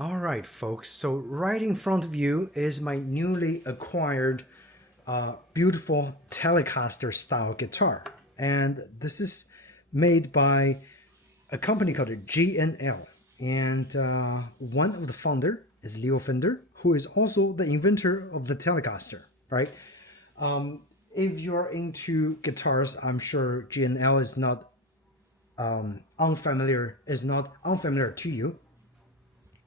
All right, folks. So right in front of you is my newly acquired beautiful telecaster style guitar. And this is made by a company called G&L. And one of the founder is Leo Fender, who is also the inventor of the telecaster, right? If you're into guitars, I'm sure G&L is not unfamiliar to you.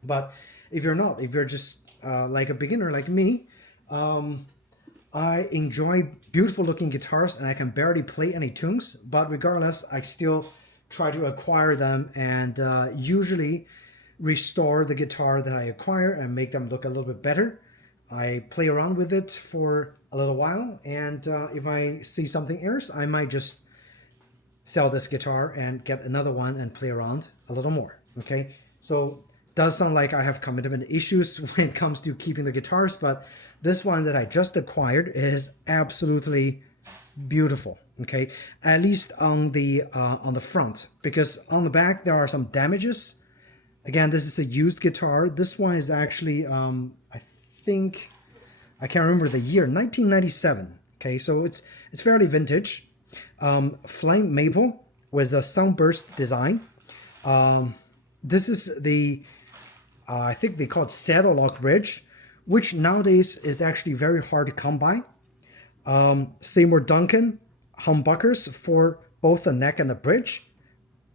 But if you're not, if you're just like a beginner like me, I enjoy beautiful looking guitars and I can barely play any tunes. But regardless, I still try to acquire them and usually restore the guitar that I acquire and make them look a little bit better. I play around with it for a little while, and if I see something else, I might just sell this guitar and get another one and play around a little more. Okay, so does sound like I have commitment issues when it comes to keeping the guitars, but this one that I just acquired is absolutely beautiful. Okay, at least on the front, because on the back there are some damages. Again, this is a used guitar. This one is actually I think, I can't remember the year, 1997. Okay, so it's fairly vintage. Flame maple with a sunburst design. This is the I think they call it saddle lock bridge, which nowadays is actually very hard to come by. Seymour Duncan humbuckers for both the neck and the bridge.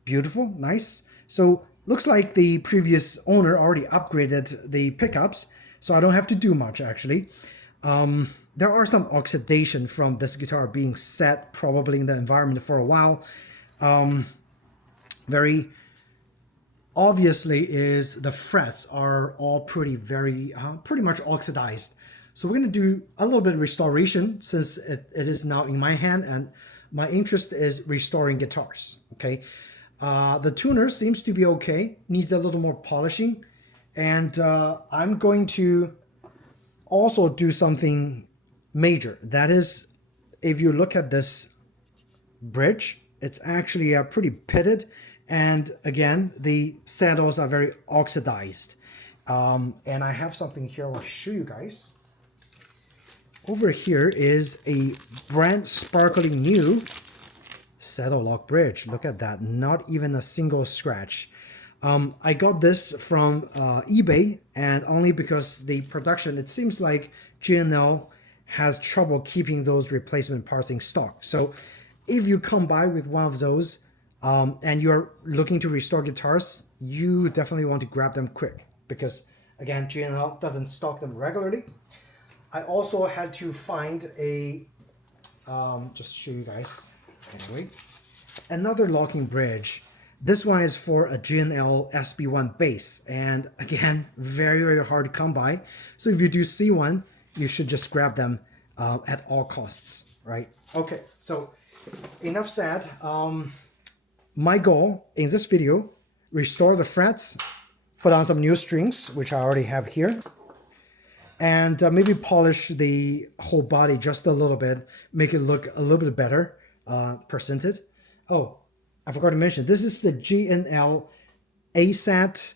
Beautiful, nice. So looks like the previous owner already upgraded the pickups, so I don't have to do much actually. There are some oxidation from this guitar being set probably in the environment for a while. Very obviously is the frets are all pretty much oxidized. So we're going to do a little bit of restoration since it is now in my hand and my interest is restoring guitars. Okay, the tuner seems to be okay, needs a little more polishing, and I'm going to also do something major. That is, if you look at this bridge, it's actually pretty pitted, and again the saddles are very oxidized. And I have something here I'll show you guys. Over here is a brand sparkling new saddle lock bridge. Look at that, not even a single scratch. I got this from eBay, and only because the production, it seems like G&L has trouble keeping those replacement parts in stock. So if you come by with one of those and you're looking to restore guitars, you definitely want to grab them quick, because again, G&L doesn't stock them regularly. I also had to find a just show you guys anyway, another locking bridge. This one is for a G&L SB1 bass, and again, very hard to come by. So if you do see one, you should just grab them at all costs, right? Okay, so enough said. My goal in this video, restore the frets, put on some new strings, which I already have here, and maybe polish the whole body just a little bit, make it look a little bit better, presented. Oh, I forgot to mention, this is the G&L ASAT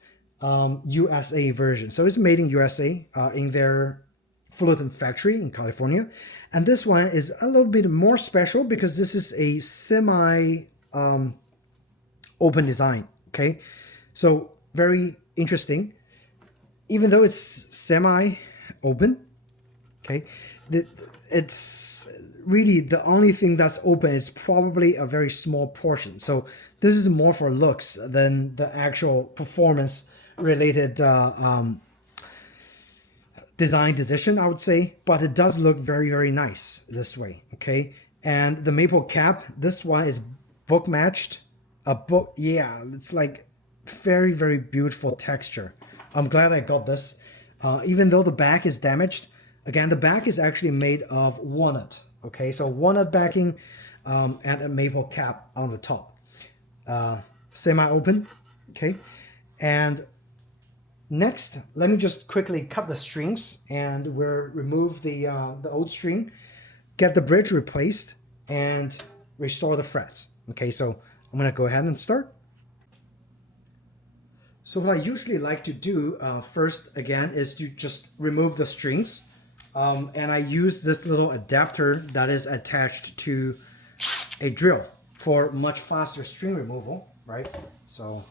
USA version. So it's made in USA, in their Fullerton factory in California. And this one is a little bit more special because this is a semi open design. Okay, so very interesting. Even though it's semi open, okay, it's really the only thing that's open is probably a very small portion. So this is more for looks than the actual performance related design decision, I would say, but it does look very nice this way. Okay, and the maple cap, this one is book matched. Yeah, it's like very beautiful texture. I'm glad I got this, even though the back is damaged. Again, the back is actually made of walnut. Okay, so walnut backing and a maple cap on the top. Semi-open. Okay, and next, let me just quickly cut the strings and we'll remove the old string, get the bridge replaced, and restore the frets. Okay, so I'm gonna go ahead and start. So what I usually like to do first, again, is to just remove the strings. And I use this little adapter that is attached to a drill for much faster string removal, right? So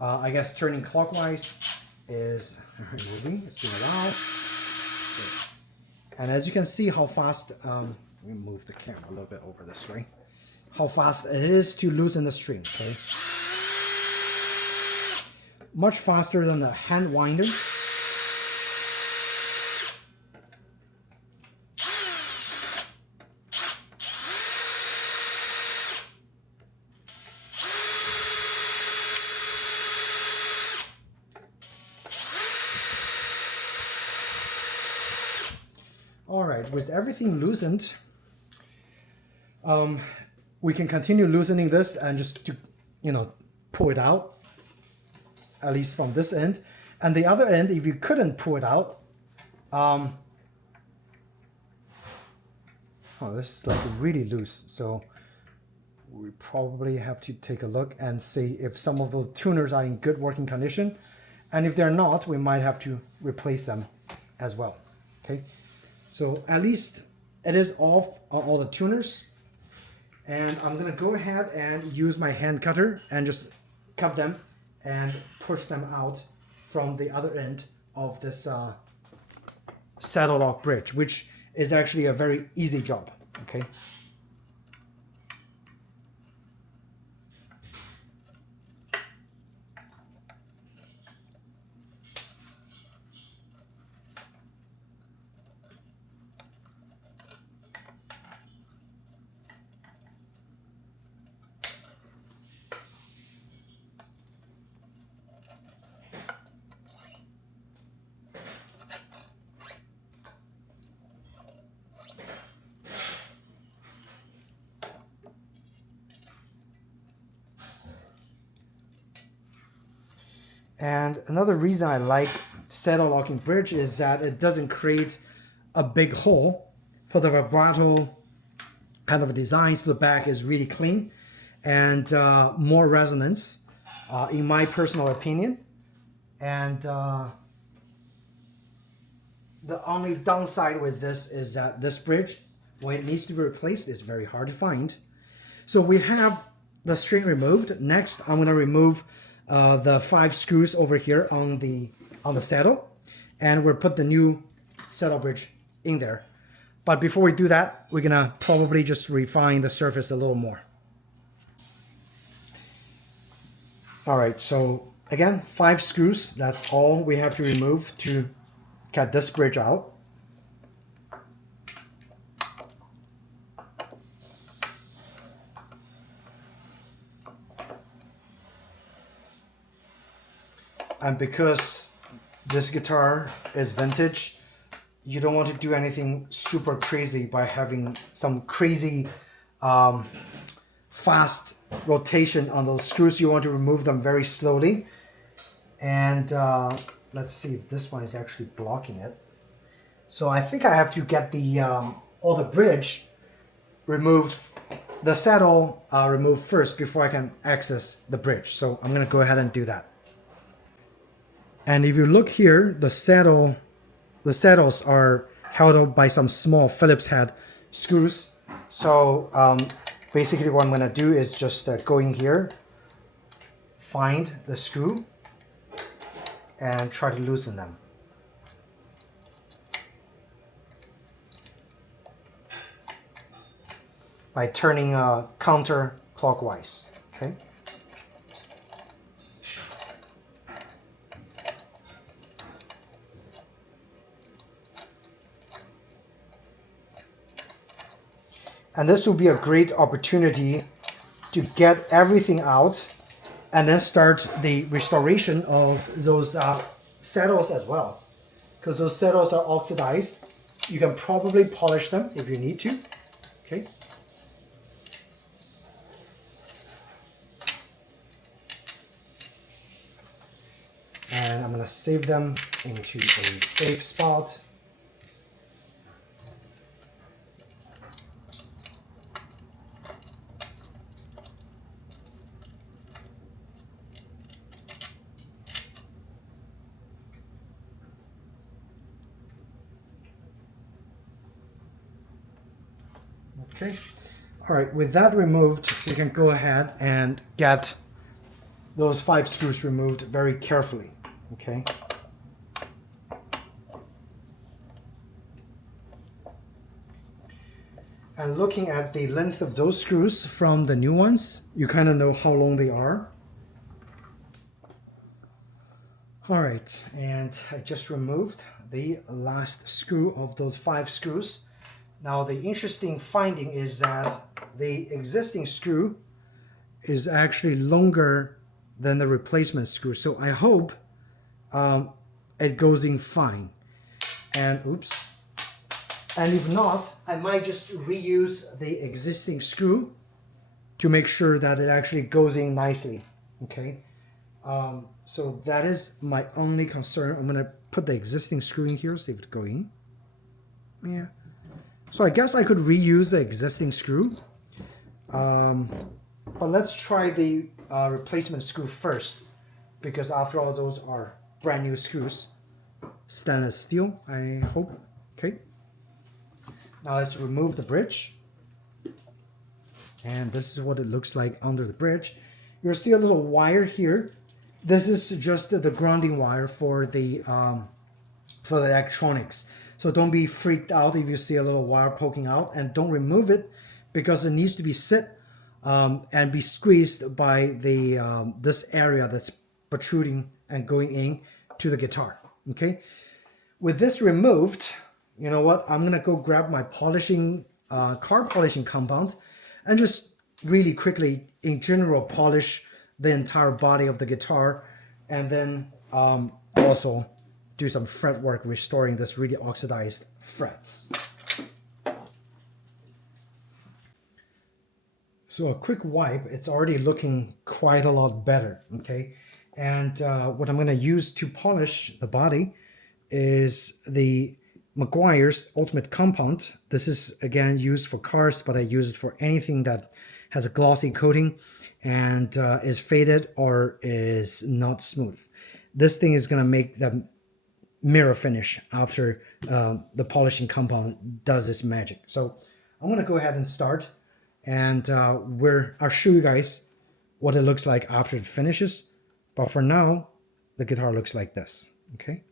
I guess turning clockwise is removing. It's been a while. And as you can see how fast, let me move the camera a little bit over this way, how fast it is to loosen the string, okay? Much faster than the hand winder. All right, with everything loosened, we can continue loosening this and just to, pull it out, at least from this end. And the other end, if you couldn't pull it out, oh, this is like really loose. So we probably have to take a look and see if some of those tuners are in good working condition. And if they're not, we might have to replace them as well, okay? So at least it is off on all the tuners. And I'm gonna go ahead and use my hand cutter and just cut them and push them out from the other end of this saddle lock bridge, which is actually a very easy job, okay? And another reason I like saddle locking bridge is that it doesn't create a big hole for the vibrato kind of a design, so the back is really clean and more resonance, in my personal opinion. And the only downside with this is that this bridge, when it needs to be replaced, is very hard to find. So we have the string removed. Next, I'm going to remove the 5 screws over here on the saddle, and we'll put the new saddle bridge in there. But before we do that, we're gonna probably just refine the surface a little more. All right, so again, 5 screws, that's all we have to remove to cut this bridge out. And because this guitar is vintage, you don't want to do anything super crazy by having some crazy fast rotation on those screws. You want to remove them very slowly. And let's see if this one is actually blocking it. So I think I have to get the all the bridge removed, the saddle removed first before I can access the bridge. So I'm gonna go ahead and do that. And if you look here, the saddles are held up by some small Phillips head screws. So basically what I'm gonna do is just go in here, find the screw, and try to loosen them. By turning counterclockwise, okay? And this will be a great opportunity to get everything out and then start the restoration of those saddles as well. Because those saddles are oxidized. You can probably polish them if you need to, okay? And I'm gonna save them into a safe spot. Okay. All right, with that removed, we can go ahead and get those 5 screws removed very carefully. Okay. And looking at the length of those screws from the new ones, you kind of know how long they are. All right, and I just removed the last screw of those 5 screws. Now the interesting finding is that the existing screw is actually longer than the replacement screw. So I hope it goes in fine. And oops. And if not, I might just reuse the existing screw to make sure that it actually goes in nicely. Okay. So that is my only concern. I'm gonna put the existing screw in here, see if it go in. Yeah. So I guess I could reuse the existing screw. But let's try the replacement screw first, because after all, those are brand new screws. Stainless steel, I hope. Okay. Now let's remove the bridge. And this is what it looks like under the bridge. You'll see a little wire here. This is just the grounding wire for the electronics. So don't be freaked out if you see a little wire poking out, and don't remove it because it needs to be set and be squeezed by the this area that's protruding and going in to the guitar. Okay. With this removed, you know what? I'm gonna go grab my polishing car polishing compound and just really quickly, in general, polish the entire body of the guitar, and then also do some fret work, restoring this really oxidized frets. So a quick wipe, it's already looking quite a lot better. Okay, and what I'm gonna use to polish the body is the Meguiar's Ultimate Compound. This is again used for cars, but I use it for anything that has a glossy coating and is faded or is not smooth. This thing is going to make the mirror finish after the polishing compound does its magic. So I'm going to go ahead and start, and I'll show you guys what it looks like after it finishes. But for now, the guitar looks like this. Okay.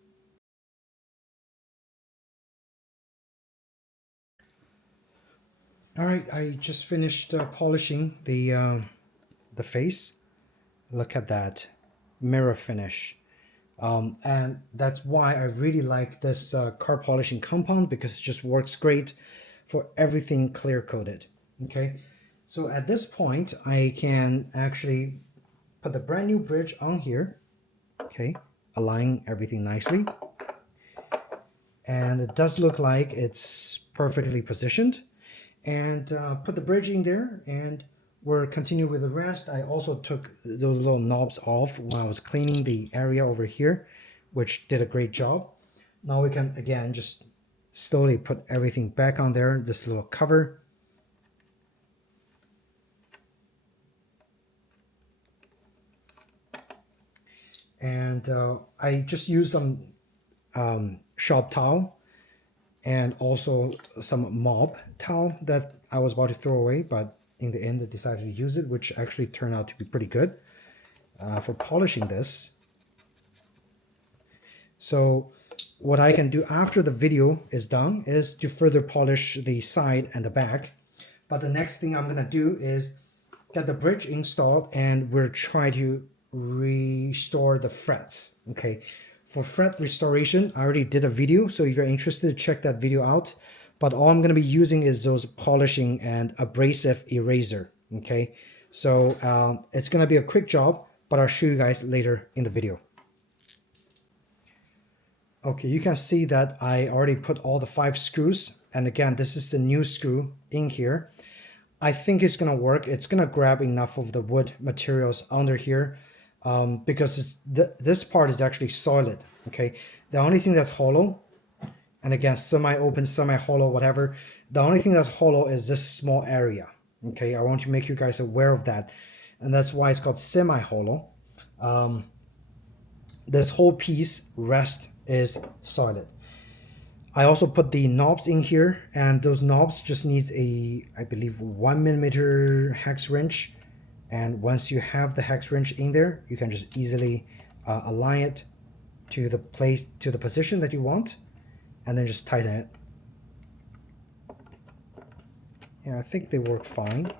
All right, I just finished polishing the face. Look at that mirror finish, and that's why I really like this car polishing compound, because it just works great for everything clear coated. Okay, so at this point I can actually put the brand new bridge on here. Okay, align everything nicely, and it does look like it's perfectly positioned. And put the bridge in there, and we'll continue with the rest. I also took those little knobs off when I was cleaning the area over here, which did a great job. Now we can again just slowly put everything back on there, this little cover. And I just used some shop towel and also some mop towel that I was about to throw away, but in the end I decided to use it, which actually turned out to be pretty good for polishing this. So what I can do after the video is done is to further polish the side and the back. But the next thing I'm gonna do is get the bridge installed, and we'll try to restore the frets. Okay. For fret restoration, I already did a video, so if you're interested, check that video out. But all I'm going to be using is those polishing and abrasive eraser. Okay, so it's going to be a quick job, but I'll show you guys later in the video. Okay, you can see that I already put all the 5 screws, and again, this is the new screw in here. I think it's going to work. It's going to grab enough of the wood materials under here. Because this part is actually solid. Okay, the only thing that's hollow, and again, semi-open, semi-hollow, whatever, the only thing that's hollow is this small area. Okay, I want to make you guys aware of that, and that's why it's called semi-hollow. This whole piece rest is solid. I also put the knobs in here, and those knobs just needs a, I believe, 1mm hex wrench. And once you have the hex wrench in there, you can just easily align it to the place, to the position that you want, and then just tighten it. Yeah, I think they work fine.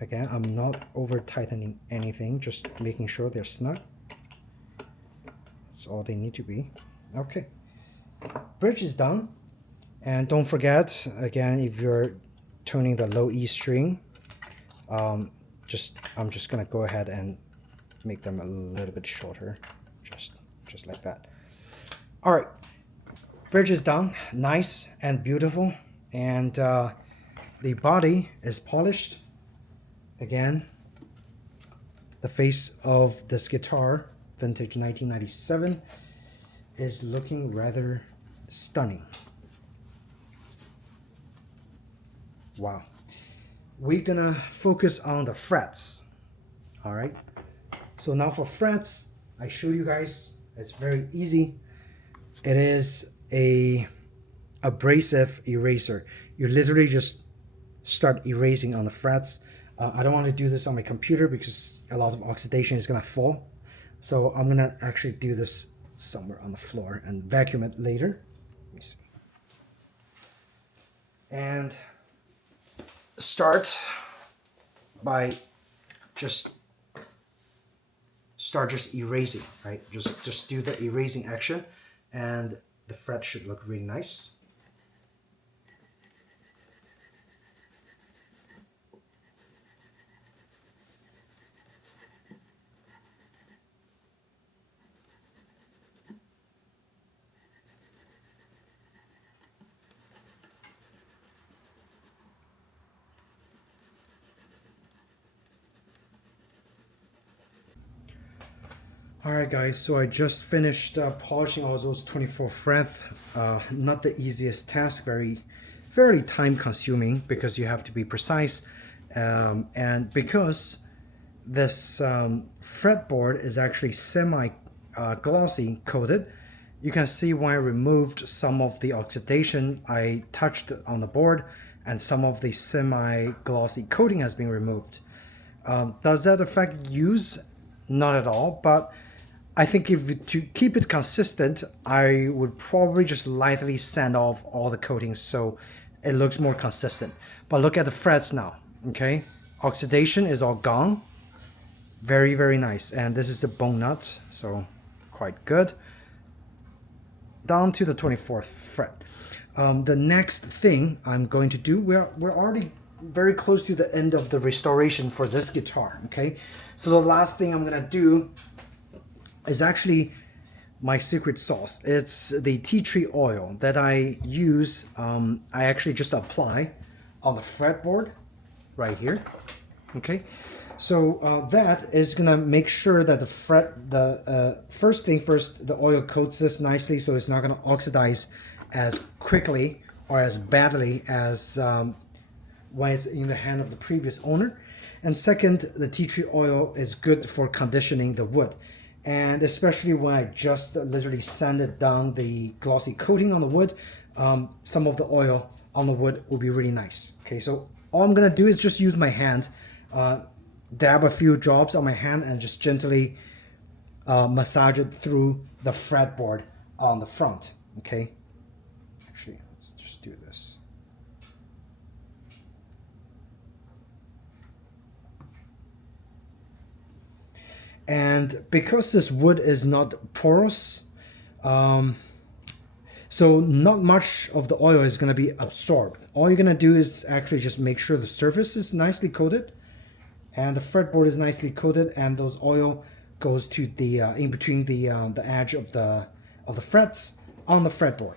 Again, I'm not over tightening anything, just making sure they're snug. That's all they need to be. Okay, bridge is done. And don't forget, again, if you're tuning the low E string, I'm just gonna go ahead and make them a little bit shorter, just like that. All right, bridge is done, nice and beautiful, and the body is polished. Again, the face of this guitar, vintage 1997, is looking rather stunning. Wow. We're gonna focus on the frets. All right. So now for frets, I show you guys, it's very easy. It is a abrasive eraser. You literally just start erasing on the frets. I don't want to do this on my computer because a lot of oxidation is gonna fall. So I'm gonna actually do this somewhere on the floor and vacuum it later. Let me see. And start by just erasing, right? Just do the erasing action, and the fret should look really nice. Alright guys, so I just finished polishing all those 24 frets. Not the easiest task, fairly time consuming because you have to be precise. And because this fretboard is actually semi-glossy coated, you can see when I removed some of the oxidation I touched on the board, and some of the semi-glossy coating has been removed. Does that affect use? Not at all, but I think to keep it consistent, I would probably just lightly sand off all the coatings so it looks more consistent. But look at the frets now, okay? Oxidation is all gone. Very, very nice. And this is a bone nut, so quite good. Down to the 24th fret. The next thing I'm going to do, we're already very close to the end of the restoration for this guitar, okay? So the last thing I'm gonna do is actually my secret sauce. It's the tea tree oil that I use. I actually just apply on the fretboard right here, okay? So that is gonna make sure that first thing first, the oil coats this nicely so it's not gonna oxidize as quickly or as badly as when it's in the hand of the previous owner. And second, the tea tree oil is good for conditioning the wood. And especially when I just literally sanded down the glossy coating on the wood, some of the oil on the wood will be really nice. Okay, so all I'm gonna do is just use my hand, dab a few drops on my hand and just gently massage it through the fretboard on the front, okay? Actually, let's just do this. And because this wood is not porous, so not much of the oil is going to be absorbed. All you're going to do is actually just make sure the surface is nicely coated and the fretboard is nicely coated, and those oil goes to the in between the edge of the frets on the fretboard.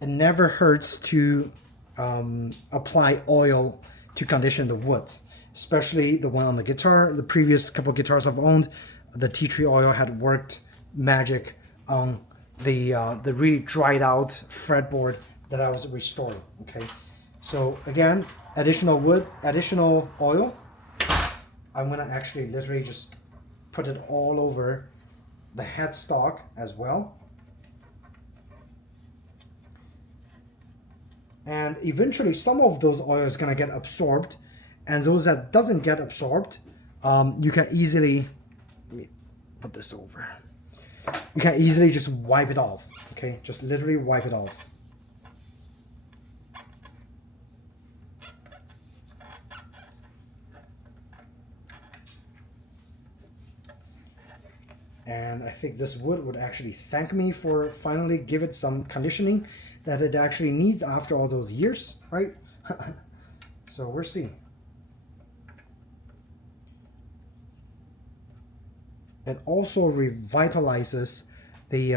It never hurts to apply oil to condition the woods, especially the one on the guitar. The previous couple of guitars I've owned, the tea tree oil had worked magic on the really dried out fretboard that I was restoring. Okay, so again, additional wood, additional oil. I'm gonna actually literally just put it all over the headstock as well. And eventually some of those oil is gonna get absorbed, and those that doesn't get absorbed, you can easily, let me put this over. You can easily just wipe it off, okay? Just literally wipe it off. And I think this wood would actually thank me for finally give it some conditioning that it actually needs after all those years, right? So we're seeing. It also revitalizes the,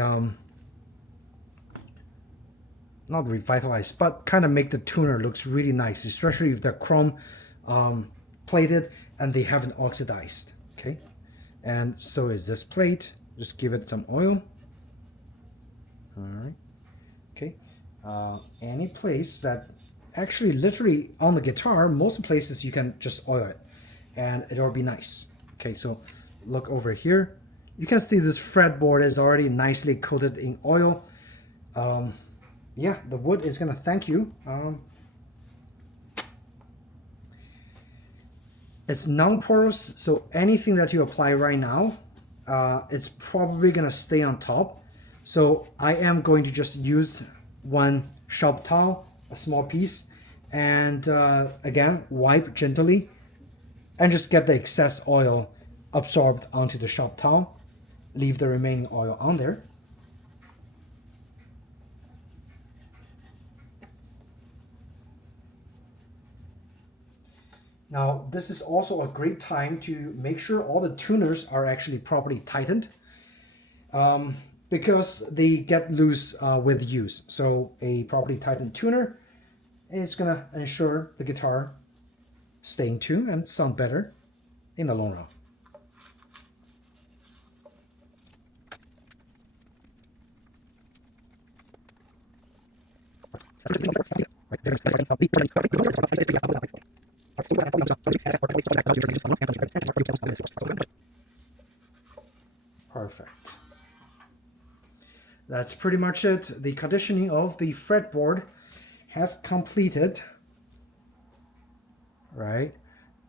not revitalize, but kind of make the tuner looks really nice, especially if they're chrome plated and they haven't oxidized, okay? And so is this plate. Just give it some oil. All right, okay. Any place that actually literally on the guitar, most places you can just oil it and it'll be nice. Okay, so look over here. You can see this fretboard is already nicely coated in oil. Yeah, the wood is gonna thank you. It's non-porous, so anything that you apply right now, it's probably gonna stay on top. So I am going to just use one shop towel, a small piece, and again, wipe gently and just get the excess oil absorbed onto the shop towel. Leave the remaining oil on there. Now, this is also a great time to make sure all the tuners are actually properly tightened, because they get loose with use. So a properly tightened tuner is gonna ensure the guitar stay in tune and sound better in the long run. Perfect. That's pretty much it. The conditioning of the fretboard has completed. Right?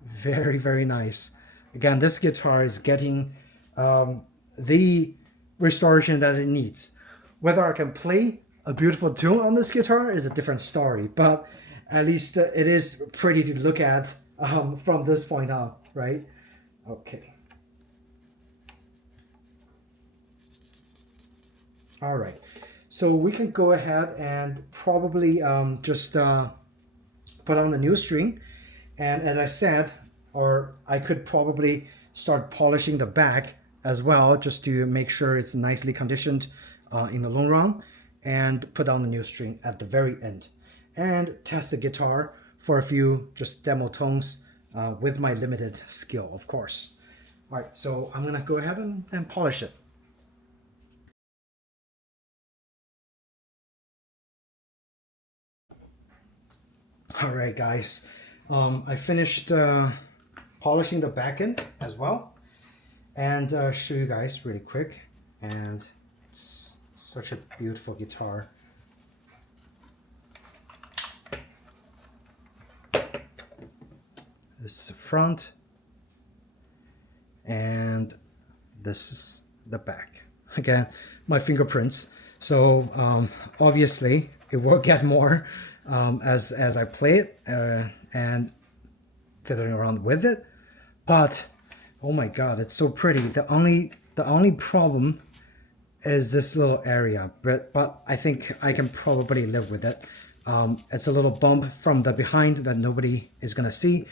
Very, very nice. Again, this guitar is getting the restoration that it needs. Whether I can play a beautiful tune on this guitar is a different story, but at least it is pretty to look at from this point on, right? Okay. All right. So we can go ahead and probably just put on the new string. And as I said, or I could probably start polishing the back as well, just to make sure it's nicely conditioned in the long run, and put on the new string at the very end. And test the guitar for a few just demo tones with my limited skill, of course. All right, so I'm gonna go ahead and polish it. All right, guys, I finished polishing the back end as well, and show you guys really quick. And it's such a beautiful guitar. This is the front, and this is the back. Again, my fingerprints. So obviously it will get more as I play it and fiddling around with it. But oh my god, it's so pretty. The only problem is this little area, but I think I can probably live with it. It's a little bump from the behind that nobody is gonna see,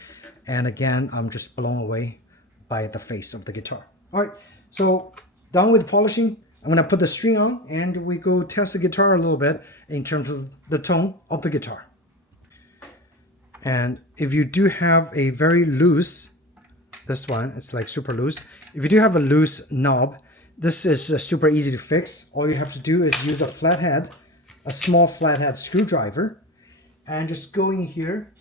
and again, I'm just blown away by the face of the guitar. All right, so done with polishing. I'm gonna put the string on and we go test the guitar a little bit in terms of the tone of the guitar. And if you do have a very loose, this one, it's like super loose. If you do have a loose knob, this is super easy to fix. All you have to do is use a flathead, a small flathead screwdriver, and just go in here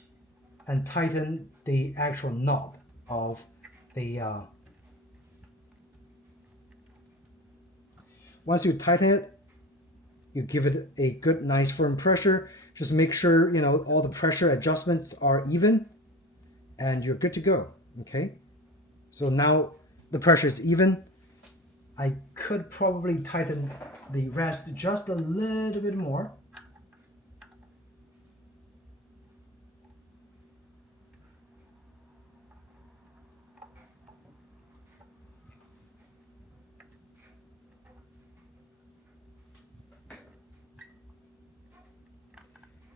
and tighten the actual knob of the Once you tighten it, you give it a good, nice, firm pressure. Just make sure, you know, all the pressure adjustments are even, and you're good to go, okay? So now the pressure is even. I could probably tighten the rest just a little bit more.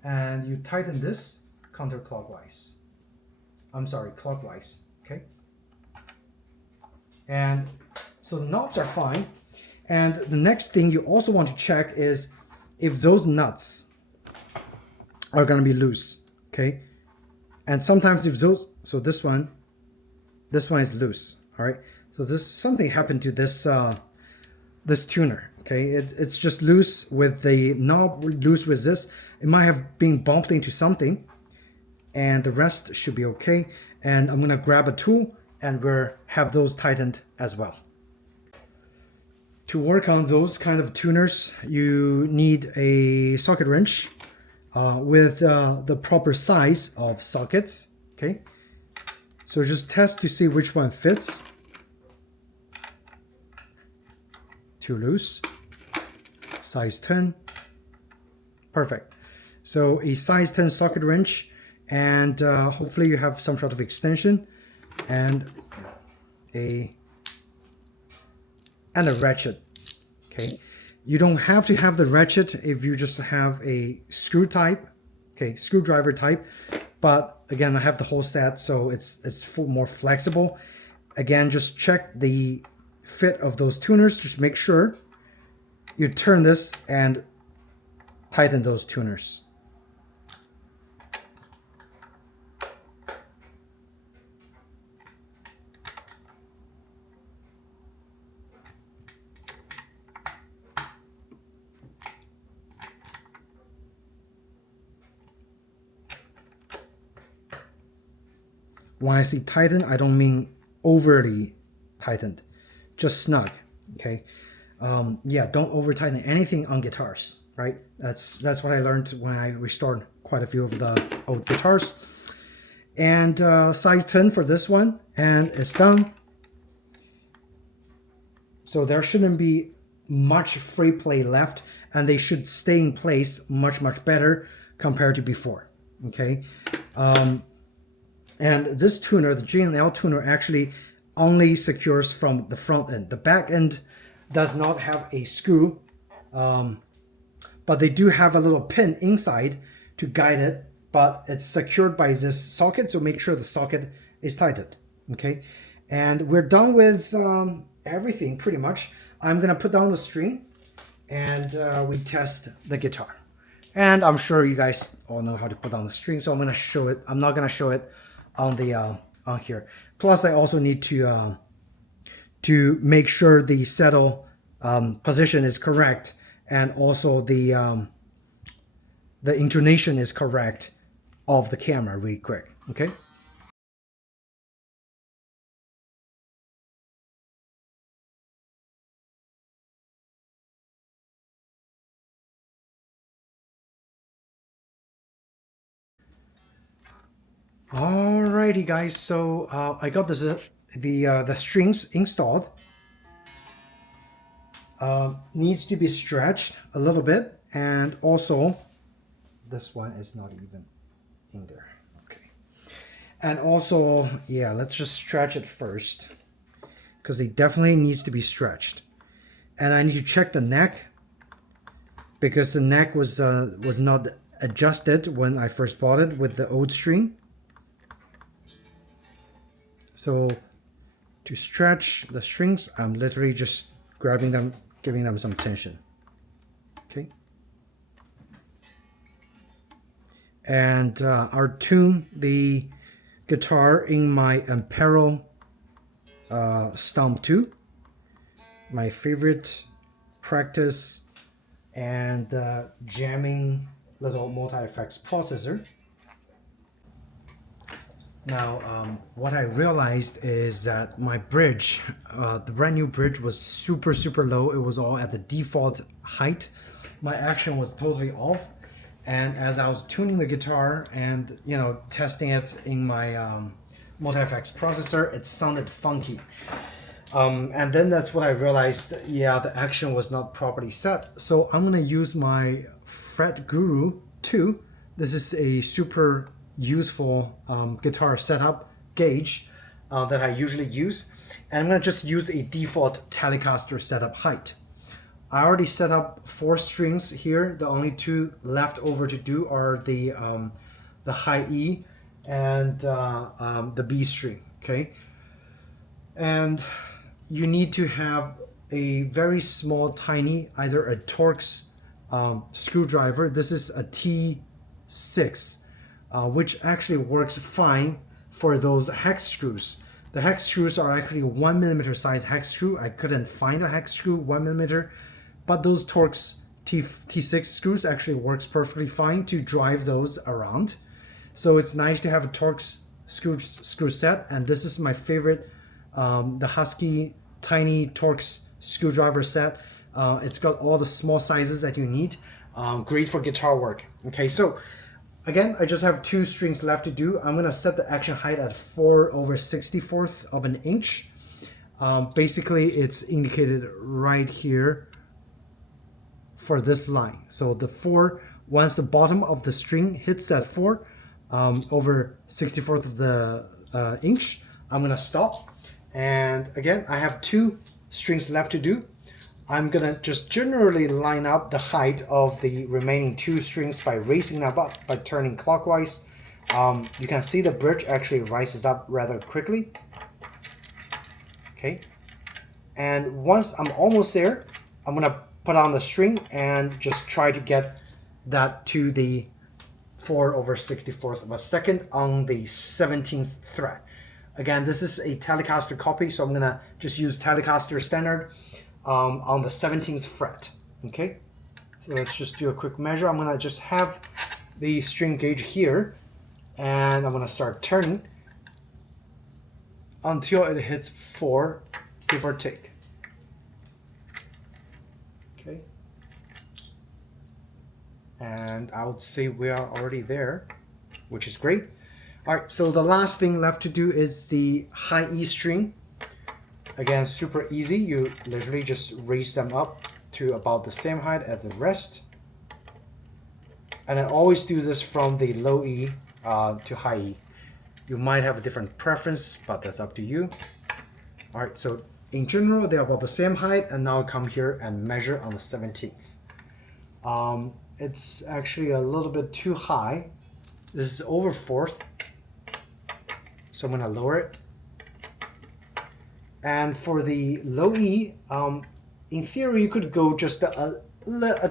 And you tighten this counterclockwise. I'm sorry, clockwise, okay? And so the knobs are fine. And the next thing you also want to check is if those nuts are gonna be loose, okay? And sometimes if those, so this one is loose, all right? So this, something happened to this this tuner, okay? It's just loose with the knob, loose with this. It might have been bumped into something, and the rest should be okay. And I'm gonna grab a tool and we'll have those tightened as well. To work on those kind of tuners, you need a socket wrench with the proper size of sockets, okay? So just test to see which one fits. Too loose. Size 10. Perfect. So a size 10 socket wrench, and hopefully you have some sort of extension and a ratchet. Okay, you don't have to have the ratchet if you just have a screw type, okay, screwdriver type. But again, I have the whole set, so it's more flexible. Again, just check the fit of those tuners. Just make sure you turn this and tighten those tuners. When I say tighten, I don't mean overly tightened, just snug, okay? Yeah, don't over tighten anything on guitars, right? That's what I learned when I restored quite a few of the old guitars. And size 10 for this one, and it's done. So there shouldn't be much free play left, and they should stay in place much better compared to before, okay? And this tuner, the G&L tuner, actually only secures from the front end. The back end does not have a screw, but they do have a little pin inside to guide it, but it's secured by this socket, so make sure the socket is tightened, okay? And we're done with everything pretty much. I'm gonna put down the string and we test the guitar. And I'm sure you guys all know how to put down the string, so I'm gonna show it. I'm not gonna show it on the on here. Plus, I also need to make sure the settle position is correct, and also the intonation is correct of the camera really quick. Okay. Alrighty, guys. So I got this the strings installed. Needs to be stretched a little bit, and also this one is not even in there. Okay. And also, yeah, let's just stretch it first, because it definitely needs to be stretched. And I need to check the neck, because the neck was not adjusted when I first bought it with the old string. So to stretch the strings, I'm literally just grabbing them, giving them some tension. Okay. And I'll tune the guitar in my Imperial Stomp 2, my favorite practice and jamming little multi-effects processor. Now, what I realized is that my bridge, the brand new bridge, was super low. It was all at the default height. My action was totally off. And as I was tuning the guitar and, you know, testing it in my multi-effects processor, it sounded funky. And then that's what I realized, yeah, the action was not properly set. So I'm gonna use my Fret Guru 2. This is a super useful guitar setup gauge that I usually use. And I'm gonna just use a default Telecaster setup height. I already set up 4 strings here. The only 2 left over to do are the high E and the B string, okay? And you need to have a very small, tiny, either a Torx screwdriver. This is a T6, which actually works fine for those hex screws. The hex screws are actually 1mm size hex screw. I couldn't find a hex screw 1mm, but those Torx T6 screws actually works perfectly fine to drive those around. So it's nice to have a Torx screw set, and this is my favorite, the Husky tiny Torx screwdriver set. It's got all the small sizes that you need. Great for guitar work. Okay, so again, I just have 2 strings left to do. I'm gonna set the action height at 4/64 of an inch. Basically, it's indicated right here for this line. So the 4, once the bottom of the string hits that 4/64 of the inch, I'm gonna stop. And again, I have 2 strings left to do. I'm gonna just generally line up the height of the remaining 2 strings by raising them up, by turning clockwise. You can see the bridge actually rises up rather quickly. Okay, and once I'm almost there, I'm gonna put on the string and just try to get that to the 4/64 of a second on the 17th fret. Again, this is a Telecaster copy, so I'm gonna just use Telecaster standard on the 17th fret. Okay, so let's just do a quick measure. I'm gonna just have the string gauge here, and I'm gonna start turning until it hits 4, give or take. Okay, and I would say we are already there, which is great. All right, so the last thing left to do is the high E string. Again, super easy. You literally just raise them up to about the same height as the rest. And I always do this from the low E to high E. You might have a different preference, but that's up to you. All right, so in general, they're about the same height, and now I come here and measure on the 17th. It's actually a little bit too high. This is over 4th. So I'm gonna lower it. And for the low E, in theory, you could go just a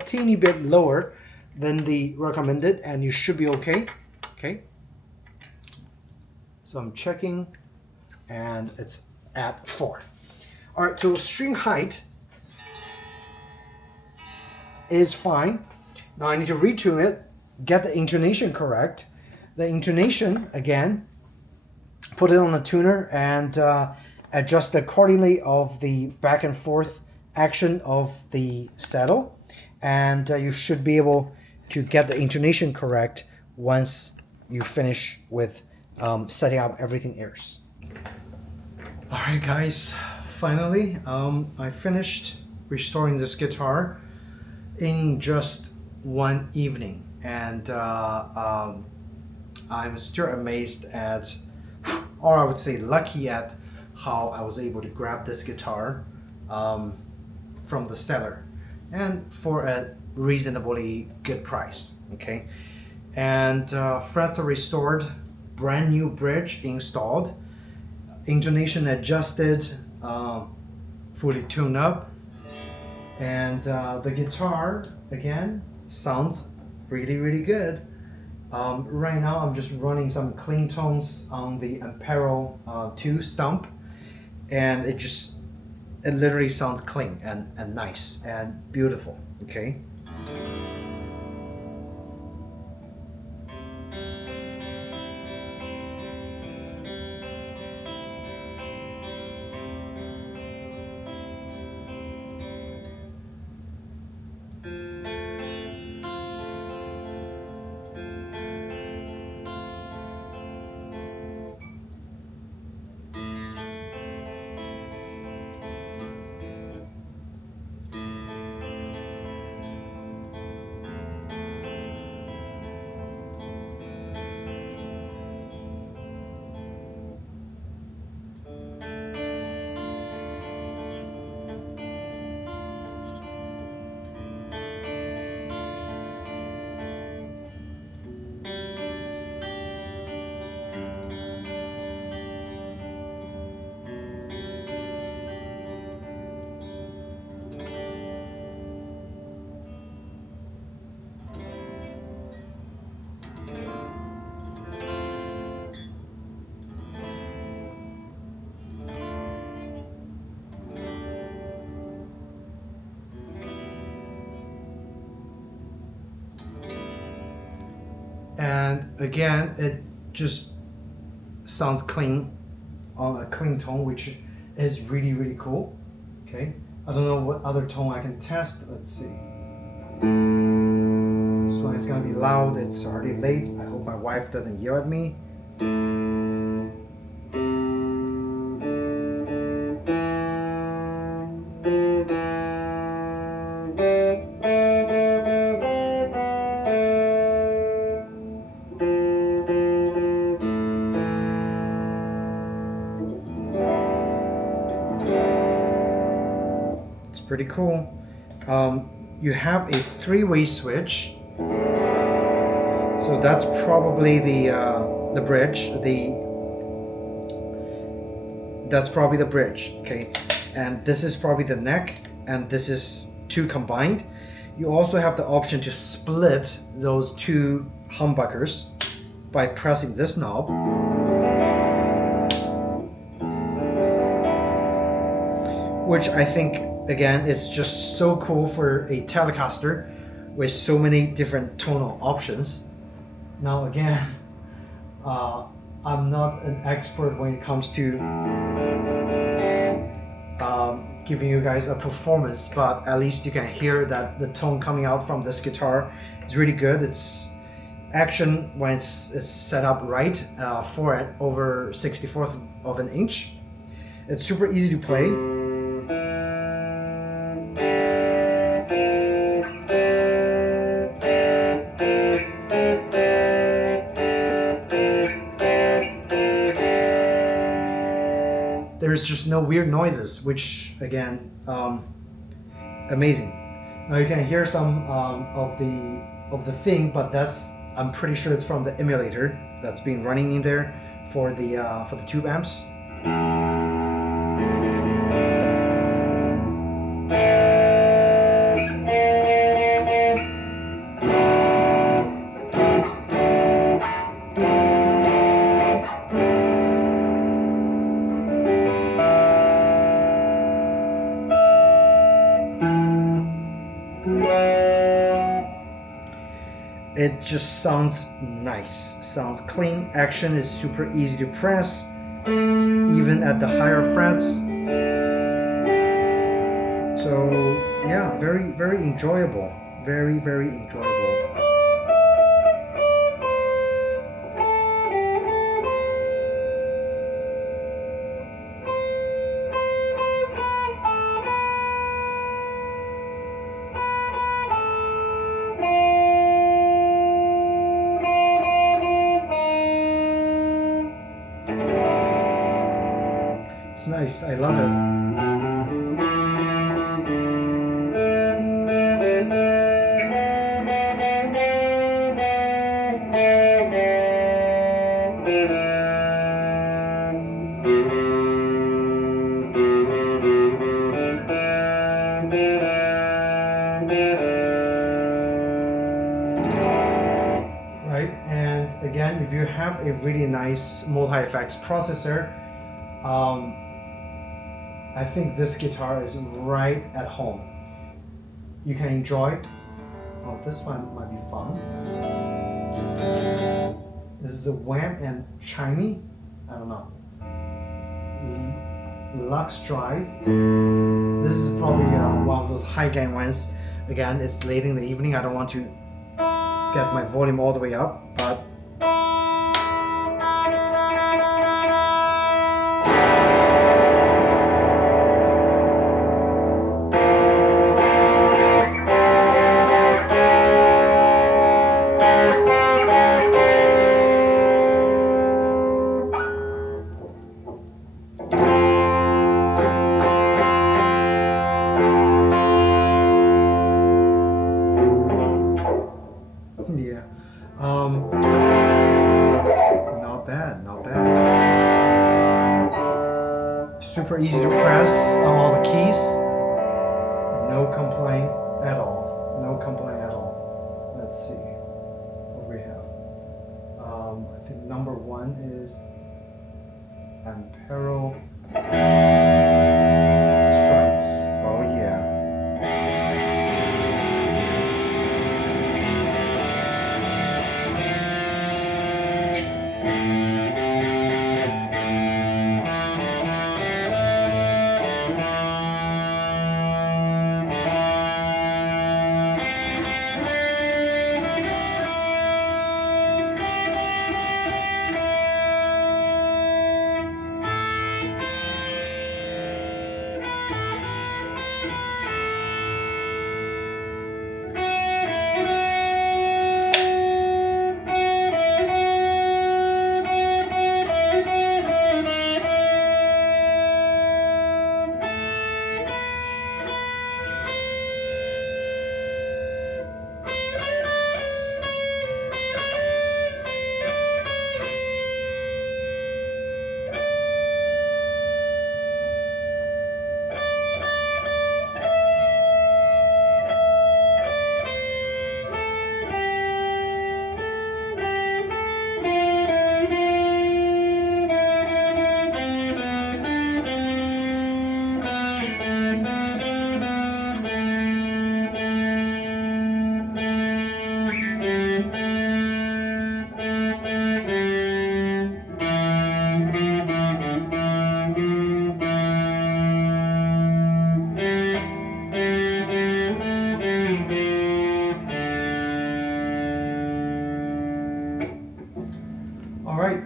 teeny bit lower than the recommended, and you should be okay. Okay. So I'm checking, and it's at 4. All right, so string height is fine. Now I need to retune it, get the intonation correct. The intonation, again, put it on the tuner and adjust accordingly of the back and forth action of the saddle, and you should be able to get the intonation correct once you finish with setting up everything else. All right, guys, finally I finished restoring this guitar in just one evening, and I'm still amazed at, or I would say lucky at, how I was able to grab this guitar from the seller, and for a reasonably good price. Okay, and frets are restored, brand new bridge installed, intonation adjusted, fully tuned up, and the guitar again sounds really good. Right now I'm just running some clean tones on the Ampero 2 stump, and it literally sounds clean and nice and beautiful. Okay. again, it just sounds clean on a clean tone, which is really, really cool. Okay, I don't know what other tone I can test. Let's see. This one is gonna be loud. It's already late. I hope my wife doesn't yell at me. It's pretty cool. You have a three-way switch, so that's probably the bridge. That's probably the bridge. Okay, and this is probably the neck, and this is two combined. You also have the option to split those two humbuckers by pressing this knob. Which I think, again, it's just so cool for a Telecaster with so many different tonal options. Now again, I'm not an expert when it comes to giving you guys a performance, but at least you can hear that the tone coming out from this guitar is really good. It's action when it's set up right for it, over 1/64 of an inch. It's super easy to play. There's just no weird noises, which again, amazing. Now you can hear some of the thing, but I'm pretty sure it's from the emulator that's been running in there for the tube amps. It just sounds nice, sounds clean. Action is super easy to press, even at the higher frets. So yeah, very, very enjoyable. Very, very enjoyable. It's nice, I love it. Right, and again, if you have a really nice multi-effects processor, I think this guitar is right at home. You can enjoy. Oh, this one might be fun. This is a Wham and Chimey. I don't know. Deluxe Drive. This is probably one of those high gain ones. Again, it's late in the evening. I don't want to get my volume all the way up, but yeah, not bad, not bad. Super easy to press on all the keys. No complaint at all. No complaint at all. Let's see what we have. I think number one is Ampero Strikes. Oh yeah. right,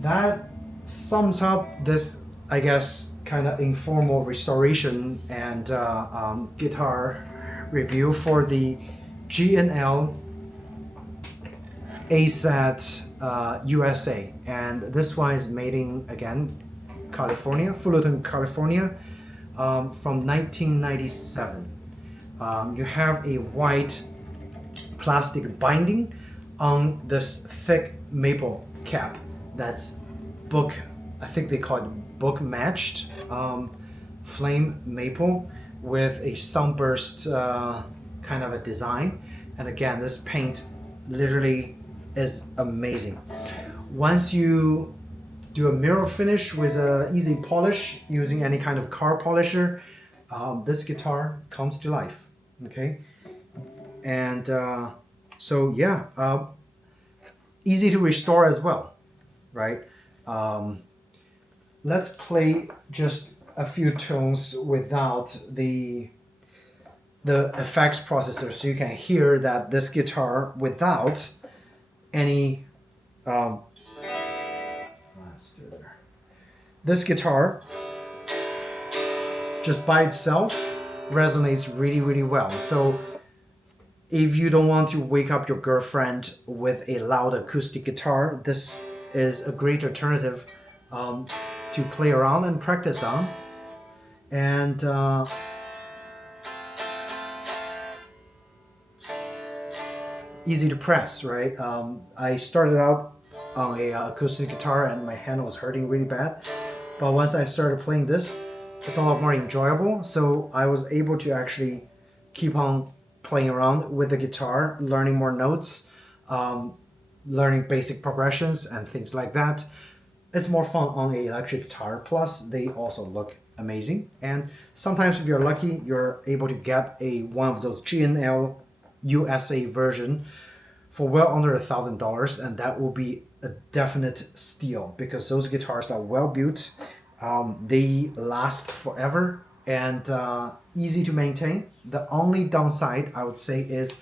that sums up this, I guess, kind of informal restoration and guitar review for the G&L ASAT USA. And this one is made in, again, California, Fullerton, California, from 1997. You have a white plastic binding on this thick maple cap that's I think they call it book matched flame maple with a sunburst kind of a design. And again, this paint literally is amazing. Once you do a mirror finish with an easy polish using any kind of car polisher, this guitar comes to life. Okay, and so yeah, easy to restore as well, right? Let's play just a few tones without the effects processor, so you can hear that this guitar without any this guitar just by itself resonates really well. So if you don't want to wake up your girlfriend with a loud acoustic guitar, this is a great alternative to play around and practice on. And easy to press, right? I started out on a acoustic guitar and my hand was hurting really bad, but once I started playing this, it's a lot more enjoyable. So I was able to actually keep on playing around with the guitar, learning more notes, learning basic progressions and things like that. It's more fun on an electric guitar. Plus, they also look amazing. And sometimes if you're lucky, you're able to get one of those G&L USA version for well under $1,000, and that will be a definite steal because those guitars are well built. They last forever and easy to maintain. The only downside I would say is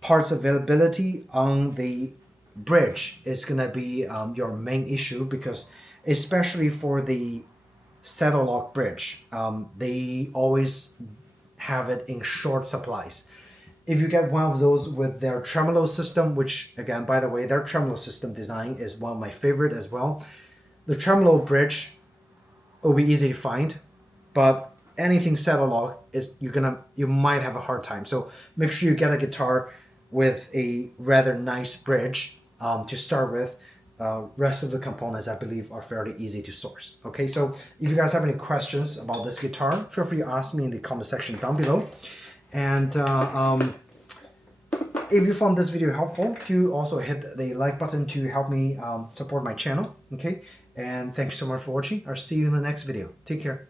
parts availability on the bridge is gonna be your main issue, because especially for the saddle lock bridge, they always have it in short supplies. If you get one of those with their tremolo system, which again, by the way, their tremolo system design is one of my favorite as well. The tremolo bridge will be easy to find, but anything saddle lock is you might have a hard time. So make sure you get a guitar with a rather nice bridge to start with. Rest of the components, I believe, are fairly easy to source. Okay, so if you guys have any questions about this guitar, feel free to ask me in the comment section down below. And if you found this video helpful, do also hit the like button to help me support my channel. Okay, and thanks so much for watching. I'll see you in the next video. Take care.